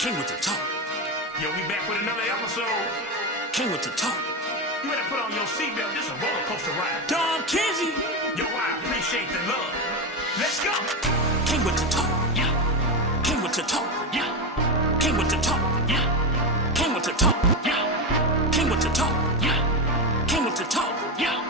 Came with the talk. Yo, we back with another episode. Came with the talk. You better put on your seatbelt. This is a roller coaster ride. Kizzie. Yo, I appreciate the love. Let's go. Came with the talk. Yeah. Came with the talk. Yeah. Came with the talk. Yeah. Came with the talk. Yeah. Came with the talk. Yeah. Came with the talk. Yeah.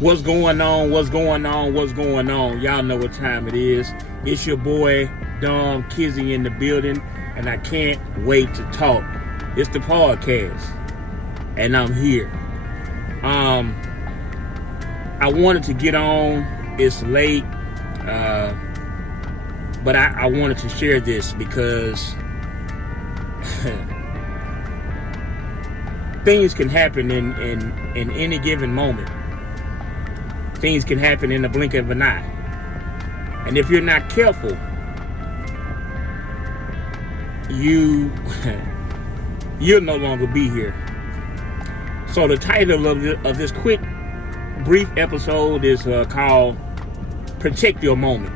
What's going on? What's going on? What's going on? Y'all know what time it is. It's your boy, Kizzie in the building, and I can't wait to talk. It's the podcast, and I'm here. I wanted to get on. It's late, but I wanted to share this because things can happen in any given moment. Things can happen in the blink of an eye. And if you're not careful, you'll no longer be here. So the title of this quick, brief episode is called Protect Your Moment.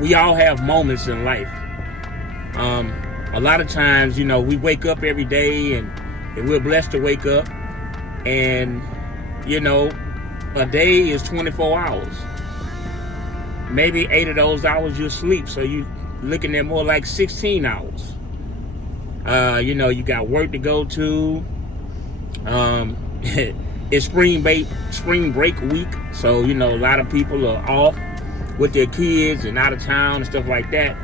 We all have moments in life. A lot of times, we wake up every day and we're blessed to wake up, and a day is 24 hours. Maybe 8 of those hours you sleep, so you looking at more like 16 hours. You got work to go to. It's spring break week, so a lot of people are off with their kids and out of town and stuff like that.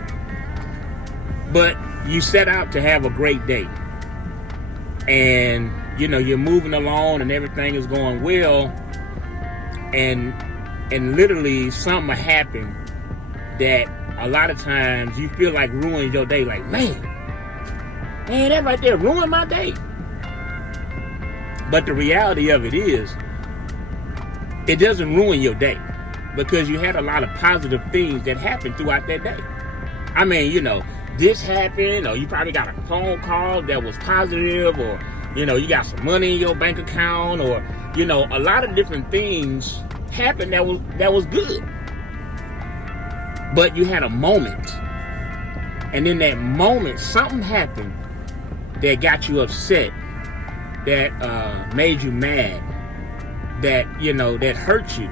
But you set out to have a great day, and you're moving along and everything is going well, and literally something happened that a lot of times you feel like ruins your day. Like, man, that right there ruined my day. But the reality of it is, it doesn't ruin your day, because you had a lot of positive things that happened throughout that day. I mean, this happened, or you probably got a phone call that was positive, or you got some money in your bank account, or a lot of different things happened that was good. But you had a moment, and in that moment something happened that got you upset, that made you mad, that that hurt you.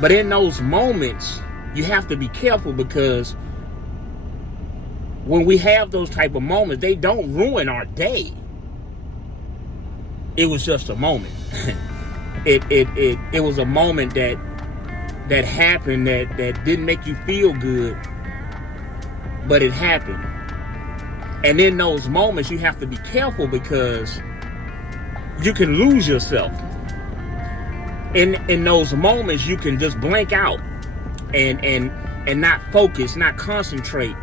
But in those moments you have to be careful, because when we have those type of moments, they don't ruin our day. It was just a moment. It was a moment that happened that didn't make you feel good, but it happened. And in those moments you have to be careful, because you can lose yourself. In those moments you can just blank out and not focus, not concentrate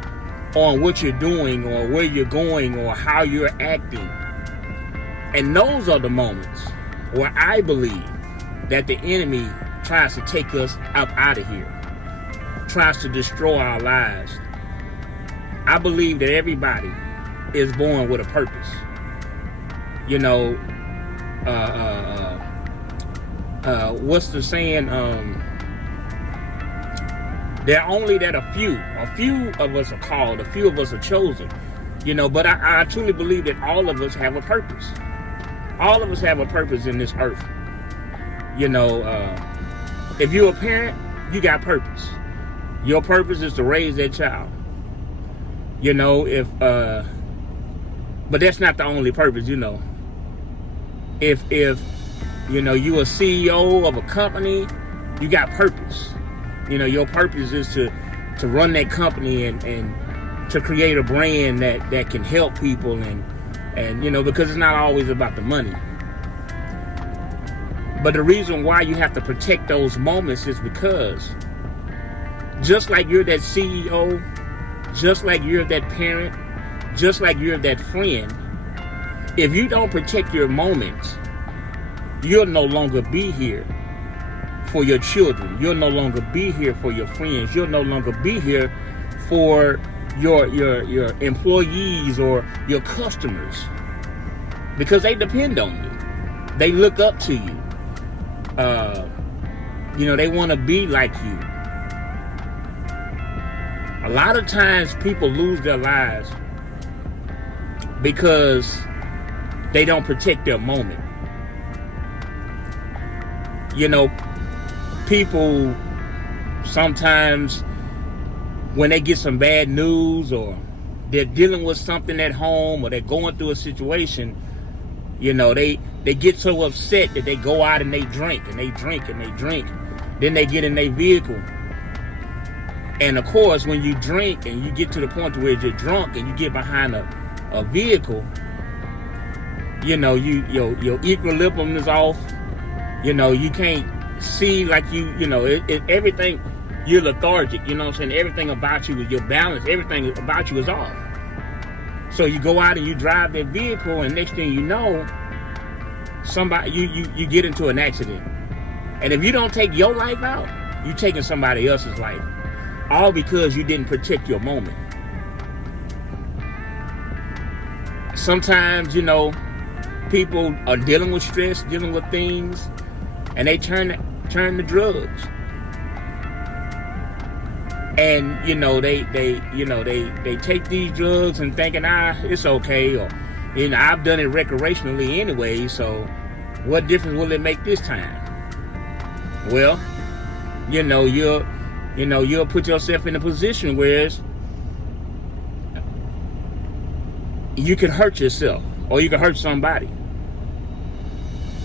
on what you're doing or where you're going or how you're acting. And those are the moments where I believe that the enemy tries to take us up out of here, tries to destroy our lives. I believe that everybody is born with a purpose. What's the saying? They're only that a few of us are called, a few of us are chosen. But I truly believe that all of us have a purpose. All of us have a purpose in this earth. If you're a parent, you got purpose. Your purpose is to raise that child. But that's not the only purpose. If you a CEO of a company, you got purpose. Your purpose is to run that company and to create a brand that can help people, and because it's not always about the money. But the reason why you have to protect those moments is because just like you're that CEO, just like you're that parent, just like you're that friend, if you don't protect your moments, you'll no longer be here for your children. You'll no longer be here for your friends. You'll no longer be here for your employees or your customers, because they depend on you. They look up to you. They want to be like you. A lot of times people lose their lives because they don't protect their moment. People sometimes, when they get some bad news, or they're dealing with something at home, or they're going through a situation, they get so upset that they go out and they drink and they drink and they drink. Then they get in their vehicle. And of course, when you drink and you get to the point where you're drunk and you get behind a vehicle, your equilibrium is off. You can't see like everything, you're lethargic, everything about you, your balance, everything about you is off. So you go out and you drive that vehicle, and next thing you know, somebody, you get into an accident. And if you don't take your life out, you're taking somebody else's life. All because you didn't protect your moment. Sometimes, people are dealing with stress, dealing with things, and they turn to drugs. And they take these drugs and thinking, it's okay, or I've done it recreationally anyway, so what difference will it make this time? Well, you'll put yourself in a position where you can hurt yourself, or you can hurt somebody.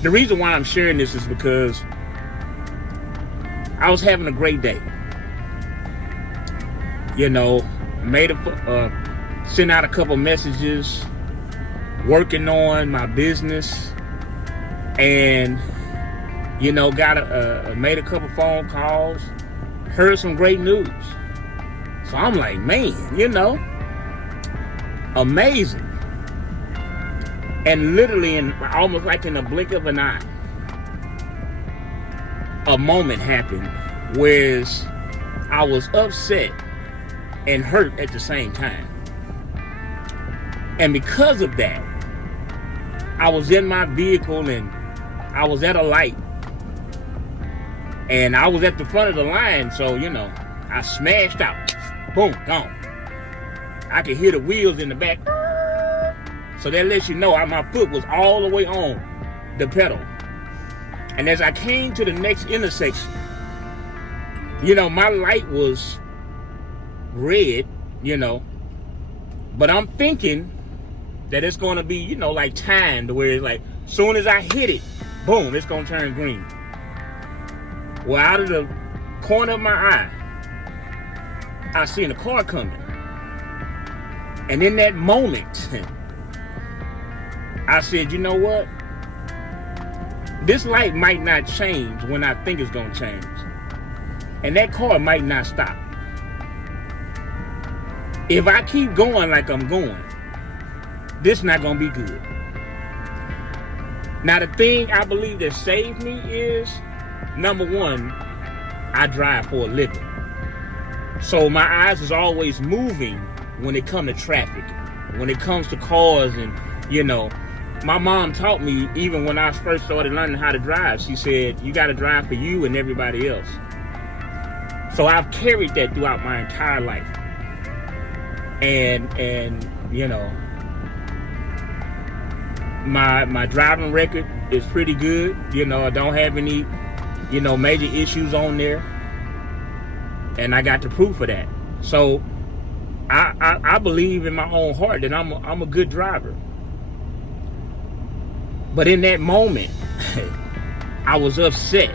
The reason why I'm sharing this is because I was having a great day. Sent out a couple messages, working on my business, and made a couple phone calls, heard some great news. So I'm like, man, amazing. And literally, almost like in a blink of an eye, a moment happened where I was upset and hurt at the same time. And because of that, I was in my vehicle and I was at a light. And I was at the front of the line, so, I smashed out. Boom, gone. I could hear the wheels in the back. So that lets you know my foot was all the way on the pedal. And as I came to the next intersection, my light was red, but I'm thinking that it's going to be, like timed, where it's like, soon as I hit it, boom, it's going to turn green. Well, out of the corner of my eye, I seen a car coming. And in that moment, I said, you know what? This light might not change when I think it's going to change. And that car might not stop. If I keep going like I'm going, this not going to be good. Now, the thing I believe that saved me is, number one, I drive for a living. So my eyes is always moving when it comes to traffic, when it comes to cars. And, my mom taught me, even when I first started learning how to drive, she said, you got to drive for you and everybody else. So I've carried that throughout my entire life. And my driving record is pretty good. I don't have any, major issues on there. And I got the proof of that. So I believe in my own heart that I'm a good driver. But in that moment, I was upset.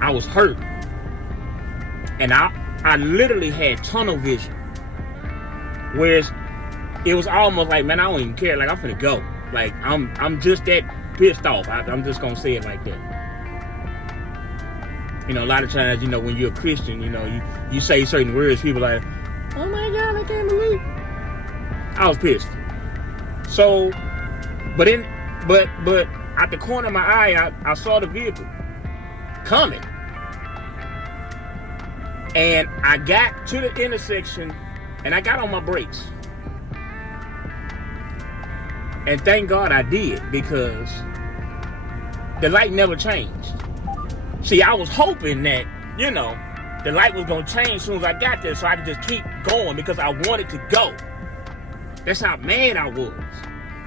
I was hurt. And I literally had tunnel vision. Whereas it was almost like, man, I don't even care. Like, I'm finna go. Like, I'm just that pissed off. I'm just gonna say it like that. A lot of times, when you're a Christian, you say certain words, people are like, oh my God, I can't believe it. I was pissed. So, but at the corner of my eye, I saw the vehicle coming. And I got to the intersection and I got on my brakes. And thank God I did, because the light never changed. See, I was hoping that you know, the light was going to change as soon as I got there, so I could just keep going because I wanted to go. That's how mad I was.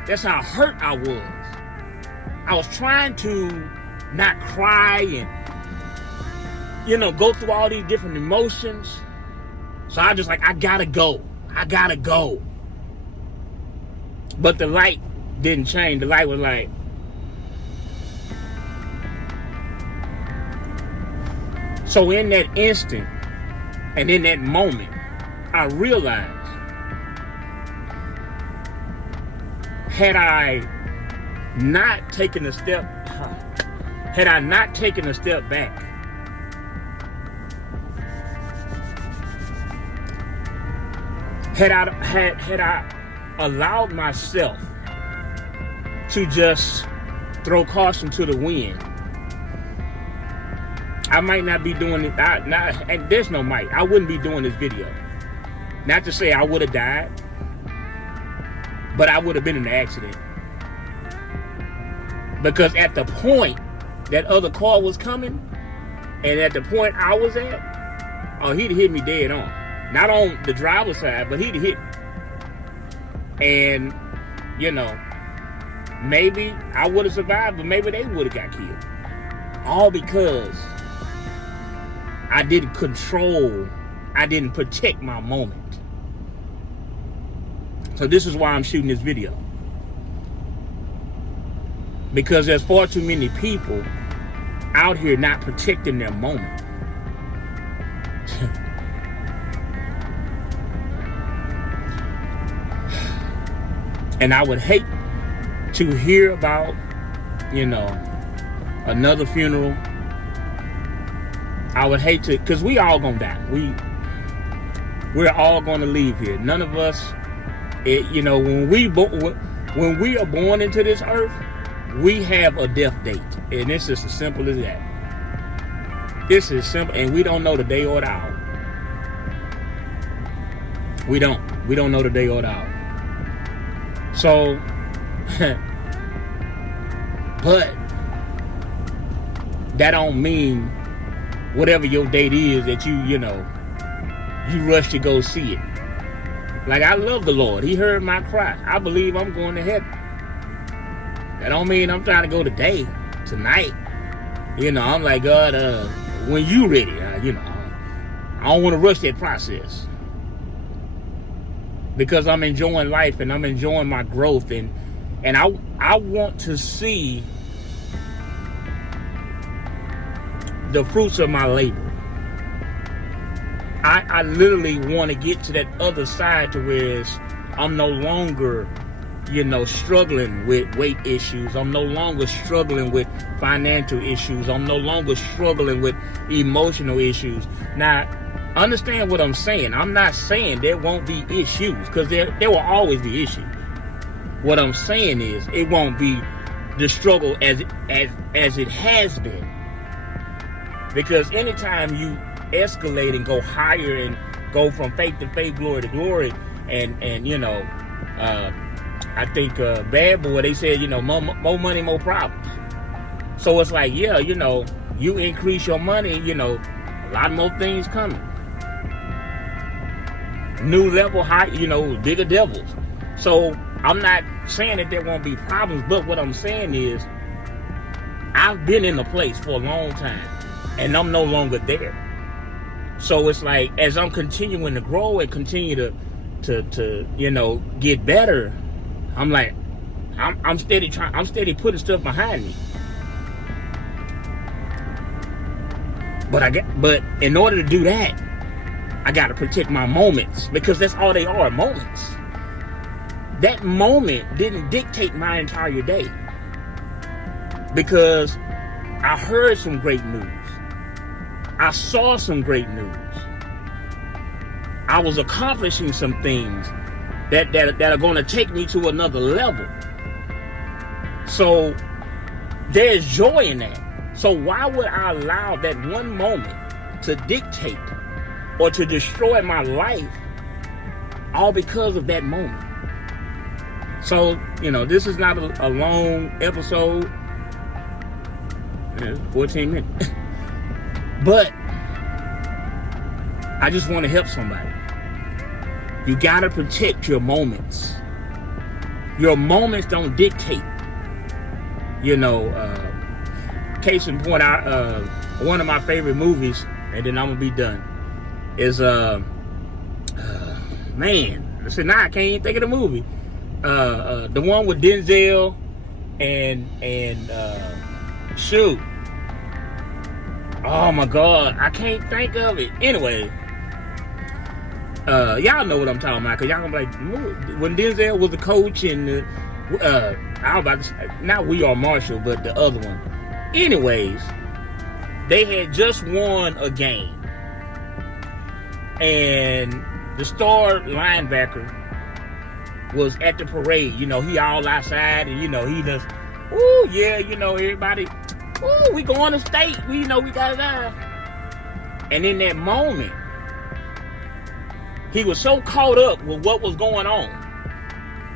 That's how hurt I was. I was trying to not cry and, you know, go through all these different emotions. So I just like, I gotta go. I gotta go. But the light didn't change. The light was like, so in that instant and in that moment, I realized, had I not taken a step back, had I allowed myself to just throw caution to the wind, I might not be doing it. And there's no might. I wouldn't be doing this video. Not to say I would have died, but I would have been in an accident. Because at the point that other car was coming, and at the point I was at, oh, he'd hit me dead on. Not on the driver's side, but he'd hit me. And, you know, maybe I would have survived, but maybe they would have got killed. All because I didn't protect my moment. So this is why I'm shooting this video. Because there's far too many people out here not protecting their moment. And I would hate to hear about, you know, another funeral. I would hate to, because we all gonna die. We're all gonna leave here. None of us, you know, when we are born into this earth, we have a death date, and it's just as simple as that. This is simple, and we don't know the day or the hour. We don't know the day or the hour. So, but that don't mean whatever your date is that you rush to go see it. Like, I love the Lord. He heard my cry. I believe I'm going to heaven. That don't mean I'm trying to go today, tonight. You know, I'm like, God, when you ready, you know, I don't want to rush that process. Because I'm enjoying life and I'm enjoying my growth, and I want to see the fruits of my labor. I literally want to get to that other side to where I'm no longer, you know, struggling with weight issues. I'm no longer struggling with financial issues. I'm no longer struggling with emotional issues. Now, understand what I'm saying. I'm not saying there won't be issues, because there will always be issues. What I'm saying is it won't be the struggle as it has been. Because anytime you escalate and go higher and go from faith to faith, glory to glory, and you know, I think Bad Boy, they said, you know, more money, more problems. So it's like, yeah, you know, you increase your money, you know, a lot more things coming. New level, high, you know, bigger devils. So I'm not saying that there won't be problems, but what I'm saying is I've been in a place for a long time and I'm no longer there. So it's like, as I'm continuing to grow and continue to you know, get better, I'm like, I'm steady putting stuff behind me. But in order to do that, I got to protect my moments, because that's all they are, moments. That moment didn't dictate my entire day, because I heard some great news. I saw some great news. I was accomplishing some things that are going to take me to another level. So there's joy in that. So why would I allow that one moment to dictate or to destroy my life, all because of that moment? So, you know, this is not a long episode. 14 minutes. But I just want to help somebody. You got to protect your moments. Your moments don't dictate. You know, case in point, one of my favorite movies, and then I'm going to be done, is, man, listen, now I can't even think of the movie. The one with Denzel and shoot. Oh my God, I can't think of it. Anyway, y'all know what I'm talking about, because y'all gonna be like, when Denzel was the coach and I was about to say, not We Are Marshall, but the other one. Anyways, they had just won a game, and the star linebacker was at the parade. You know, he all outside, and you know, he just, ooh, yeah, you know, everybody, ooh, we going to state. We know we got it out. And in that moment, he was so caught up with what was going on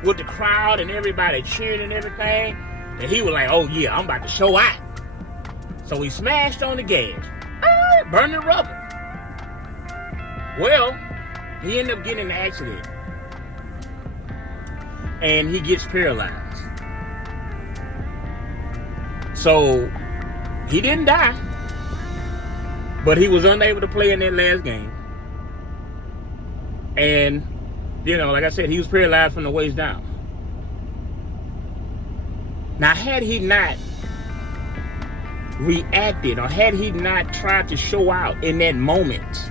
with the crowd and everybody cheering and everything, that he was like, oh yeah, I'm about to show out. So he smashed on the gas, burning rubber. Well, he ended up getting in an accident, and he gets paralyzed. So he didn't die, but he was unable to play in that last game. And, you know, like I said, he was paralyzed from the waist down. Now, had he not reacted, or had he not tried to show out in that moment,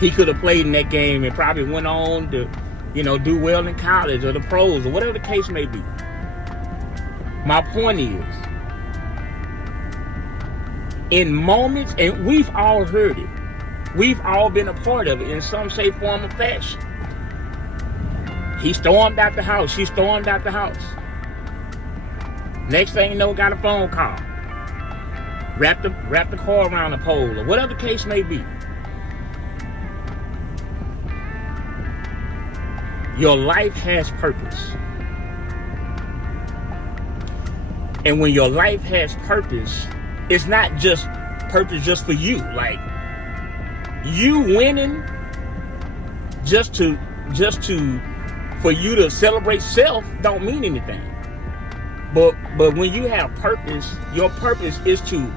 he could have played in that game and probably went on to, you know, do well in college or the pros or whatever the case may be. My point is, in moments, and we've all heard it, we've all been a part of it in some shape, form, or fashion. He stormed out the house. She stormed out the house. Next thing you know, got a phone call. Wrap the car around the pole, or whatever the case may be. Your life has purpose. And when your life has purpose, it's not just purpose just for you. Like, you winning just for you to celebrate self don't mean anything. But when you have purpose, your purpose is to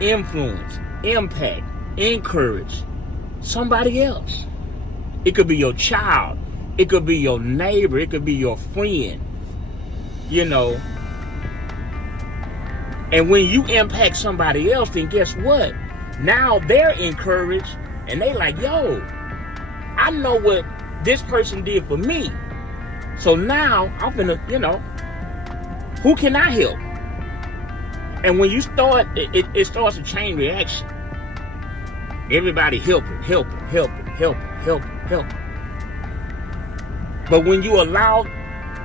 influence, impact, encourage somebody else. It could be your child. It could be your neighbor. It could be your friend. You know. And when you impact somebody else, then guess what? Now they're encouraged, and they like, yo, I know what this person did for me. So now I'm gonna, you know, who can I help? And when you start, it starts a chain reaction. Everybody helping. But when you allow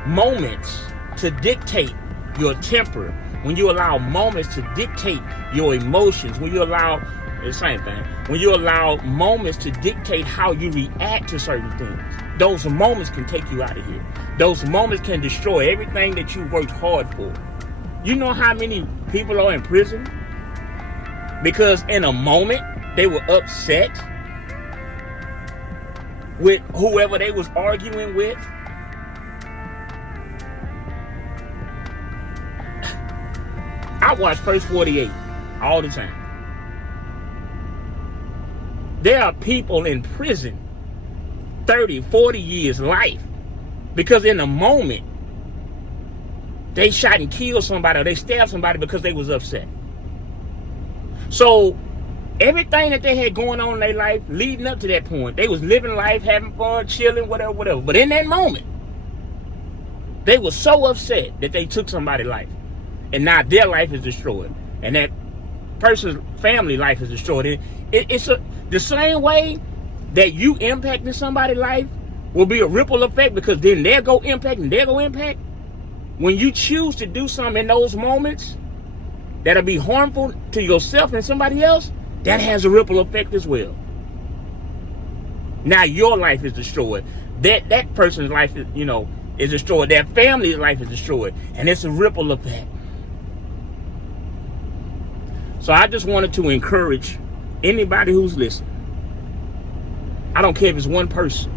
moments to dictate your temper, when you allow moments to dictate your emotions, when you allow, the same thing, when you allow moments to dictate how you react to certain things, those moments can take you out of here. Those moments can destroy everything that you worked hard for. You know how many people are in prison because in a moment they were upset with whoever they was arguing with? I watch First 48 all the time. There are people in prison 30, 40 years life because in a moment they shot and killed somebody, or they stabbed somebody because they was upset. So everything that they had going on in their life leading up to that point, they was living life, having fun, chilling, whatever. But in that moment, they were so upset that they took somebody's life. And now their life is destroyed. And that person's family life is destroyed. It's the same way that you impacting somebody's life will be a ripple effect, because then they'll go impact and they'll go impact. When you choose to do something in those moments that'll be harmful to yourself and somebody else, that has a ripple effect as well. Now your life is destroyed. That person's life is, you know, is destroyed. Their family's life is destroyed. And it's a ripple effect. So I just wanted to encourage Anybody who's listening, I don't care if it's one person.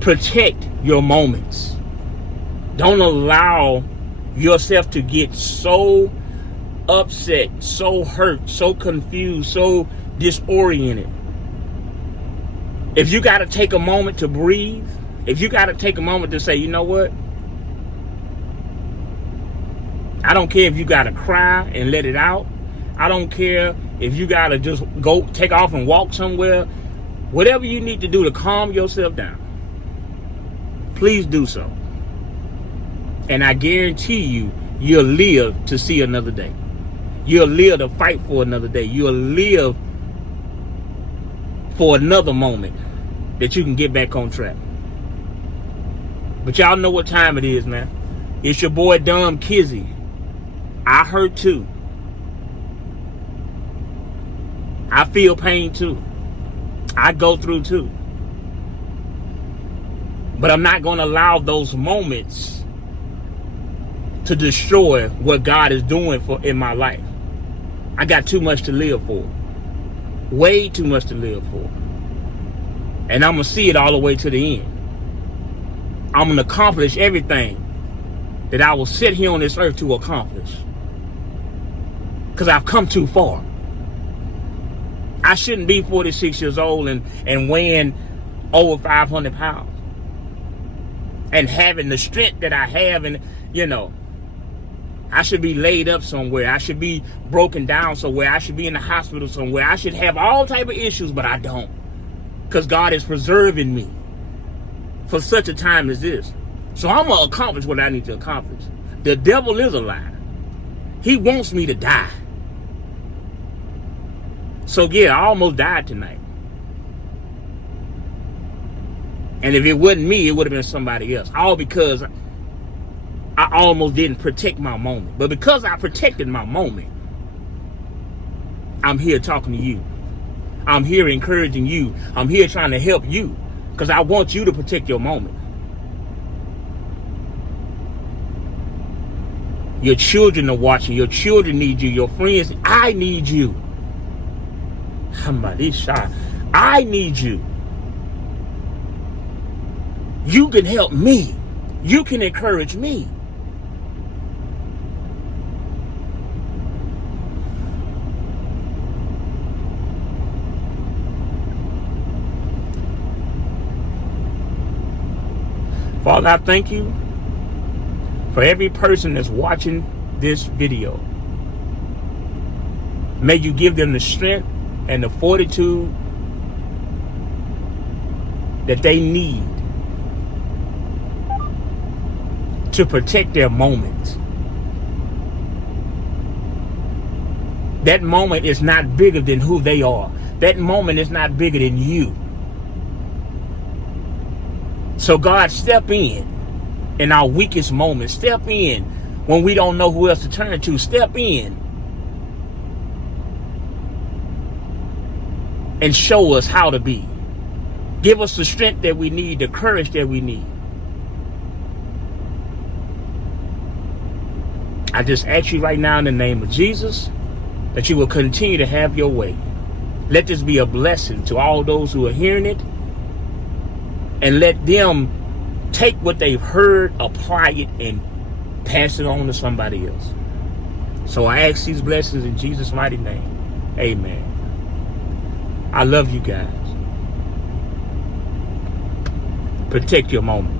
Protect your moments. Don't allow yourself to get so upset, so hurt, so confused, so disoriented. If you got to take a moment to breathe, if you got to take a moment to say, you know what? I don't care if you got to cry and let it out. I don't care if you got to just go take off and walk somewhere. Whatever you need to do to calm yourself down, please do so. And I guarantee you, you'll live to see another day. You'll live to fight for another day. You'll live for another moment that you can get back on track. But y'all know what time it is, man. It's your boy Kizzie. I hurt too. I feel pain too. I go through too. But I'm not going to allow those moments to destroy what God is doing in my life. I got too much to live for. Way too much to live for. And I'm going to see it all the way to the end. I'm going to accomplish everything that I will sit here on this earth to accomplish. Because I've come too far. I shouldn't be 46 years old and weighing over 500 pounds. And having the strength that I have, and I should be laid up somewhere. I should be broken down somewhere. I should be in the hospital somewhere. I should have all type of issues, but I don't. Because God is preserving me for such a time as this. So I'm going to accomplish what I need to accomplish. The devil is a liar. He wants me to die. So yeah, I almost died tonight. And if it wasn't me, it would have been somebody else. All because I almost didn't protect my moment. But because I protected my moment, I'm here talking to you. I'm here encouraging you. I'm here trying to help you. Because I want you to protect your moment. Your children are watching. Your children need you. Your friends, I need you. I need you. You can help me. You can encourage me. Father, I thank you for every person that's watching this video. May you give them the strength and the fortitude that they need to protect their moments. That moment is not bigger than who they are. That moment is not bigger than you. So God, step in our weakest moments. Step in when we don't know who else to turn to. Step in and show us how to be. Give us the strength that we need, the courage that we need. I just ask you right now in the name of Jesus that you will continue to have your way. Let this be a blessing to all those who are hearing it, and let them take what they've heard, apply it, and pass it on to somebody else. So I ask these blessings in Jesus' mighty name. Amen. I love you guys. Protect your moment.